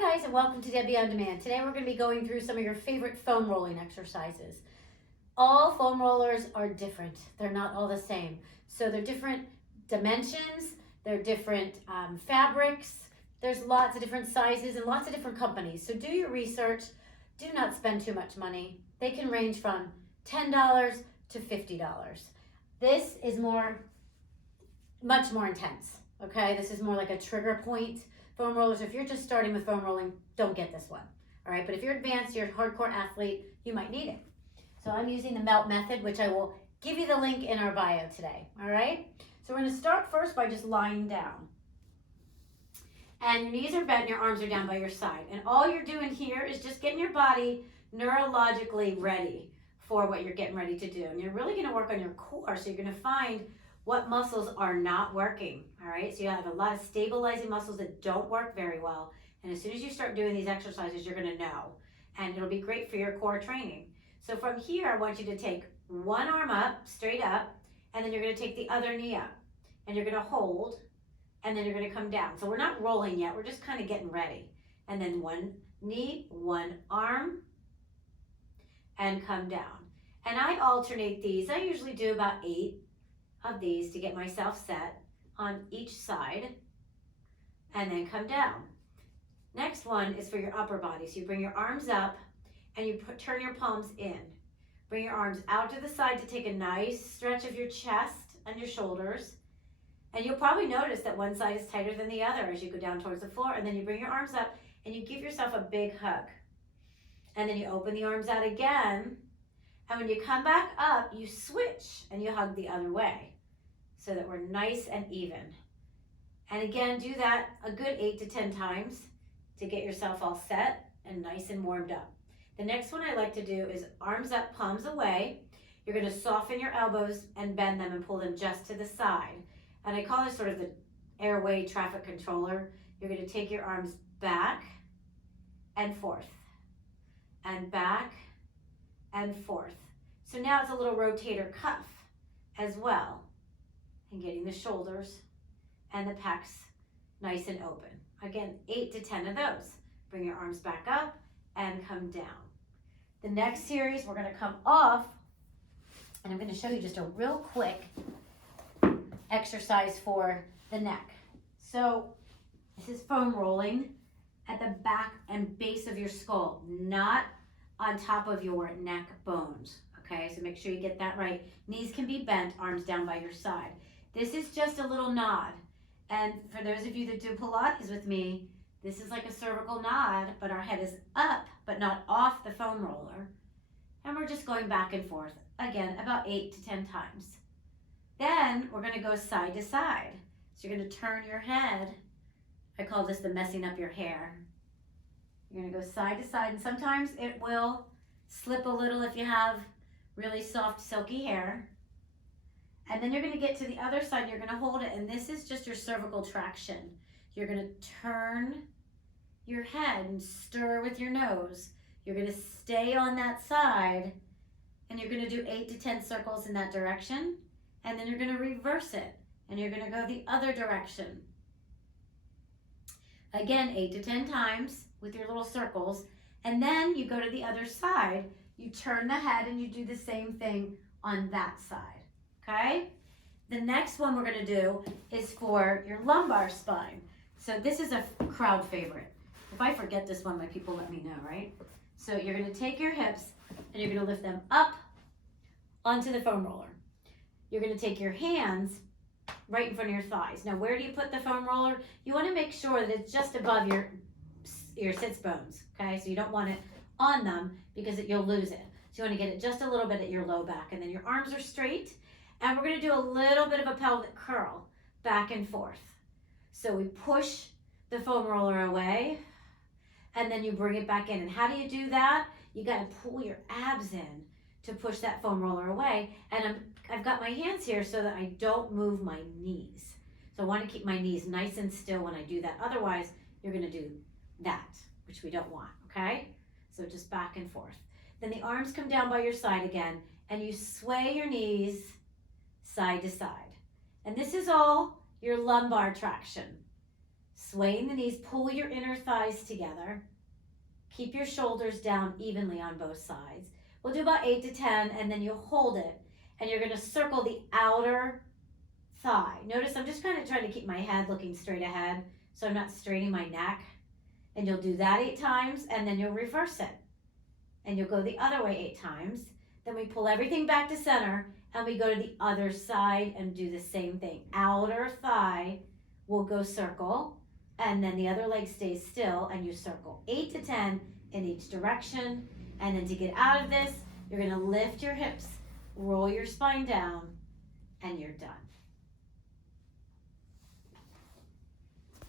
Hi guys, and welcome to Debi on Demand. Today we're going to be going through some of your favorite foam rolling exercises. All foam rollers are different. They're not all the same. So they're different dimensions, they're different fabrics, there's lots of different sizes and lots of different companies. So do your research. Do not spend too much money. They can range from $10 to $50. This is much more intense, okay? This is more like a trigger point foam rollers. If you're just starting with foam rolling, don't get this one, all right? But if you're advanced, you're a hardcore athlete, you might need it. So I'm using the melt method, which I will give you the link in our bio today, all right? So we're gonna start first by just lying down. And your knees are bent and your arms are down by your side. And all you're doing here is just getting your body neurologically ready for what you're getting ready to do. And you're really gonna work on your core, so you're gonna find what muscles are not working, all right? So you have a lot of stabilizing muscles that don't work very well. And as soon as you start doing these exercises, you're gonna know. And it'll be great for your core training. So from here, I want you to take one arm up, straight up, and then you're gonna take the other knee up. And you're gonna hold, and then you're gonna come down. So we're not rolling yet, we're just kind of getting ready. And then one knee, one arm, and come down. And I alternate these. I usually do about 8 of these to get myself set on each side, and then come down. Next one is for your upper body. So you bring your arms up and you turn your palms in. Bring your arms out to the side to take a nice stretch of your chest and your shoulders. And you'll probably notice that one side is tighter than the other as you go down towards the floor. And then you bring your arms up and you give yourself a big hug. And then you open the arms out again. And when you come back up, you switch and you hug the other way so that we're nice and even. And again, do that a good 8 to 10 times to get yourself all set and nice and warmed up. The next one I like to do is arms up, palms away. You're gonna soften your elbows and bend them and pull them just to the side. And I call this sort of the airway traffic controller. You're gonna take your arms back and forth, and back and forth. So now it's a little rotator cuff as well. And getting the shoulders and the pecs nice and open. Again, 8 to 10 of those. Bring your arms back up and come down. The next series, we're gonna come off, and I'm gonna show you just a real quick exercise for the neck. So this is foam rolling at the back and base of your skull, not on top of your neck bones, okay? So make sure you get that right. Knees can be bent, arms down by your side. This is just a little nod. And for those of you that do Pilates with me, this is like a cervical nod, but our head is up, but not off the foam roller. And we're just going back and forth, again, about 8 to 10 times. Then we're gonna go side to side. So you're gonna turn your head. I call this the messing up your hair. You're gonna go side to side, and sometimes it will slip a little if you have really soft, silky hair. And then you're gonna get to the other side, you're gonna hold it, and this is just your cervical traction. You're gonna turn your head and stir with your nose. You're gonna stay on that side, and you're gonna do 8 to 10 circles in that direction, and then you're gonna reverse it, and you're gonna go the other direction. Again, 8 to 10 times with your little circles, and then you go to the other side, you turn the head, and you do the same thing on that side. Okay? The next one we're gonna do is for your lumbar spine. So this is a crowd favorite. If I forget this one, my people let me know, right? So you're gonna take your hips and you're gonna lift them up onto the foam roller. You're gonna take your hands right in front of your thighs. Now, where do you put the foam roller? You wanna make sure that it's just above your sits bones, okay? So you don't want it on them because you'll lose it. So you wanna get it just a little bit at your low back, and then your arms are straight. And we're gonna do a little bit of a pelvic curl back and forth. So we push the foam roller away, and then you bring it back in. And how do you do that? You gotta pull your abs in to push that foam roller away. And I've got my hands here so that I don't move my knees. So I wanna keep my knees nice and still when I do that. Otherwise, you're gonna do that, which we don't want, okay? So just back and forth. Then the arms come down by your side again, and you sway your knees side to side. And this is all your lumbar traction. Swaying the knees, pull your inner thighs together. Keep your shoulders down evenly on both sides. We'll do about 8 to 10, and then you'll hold it, and you're going to circle the outer thigh. Notice I'm just kind of trying to keep my head looking straight ahead, so I'm not straining my neck. And you'll do that 8 times, and then you'll reverse it. And you'll go the other way 8 times. Then we pull everything back to center, and we go to the other side and do the same thing. Outer thigh will go circle, and then the other leg stays still, and you circle 8 to 10 in each direction. And then to get out of this, you're going to lift your hips, roll your spine down, and you're done.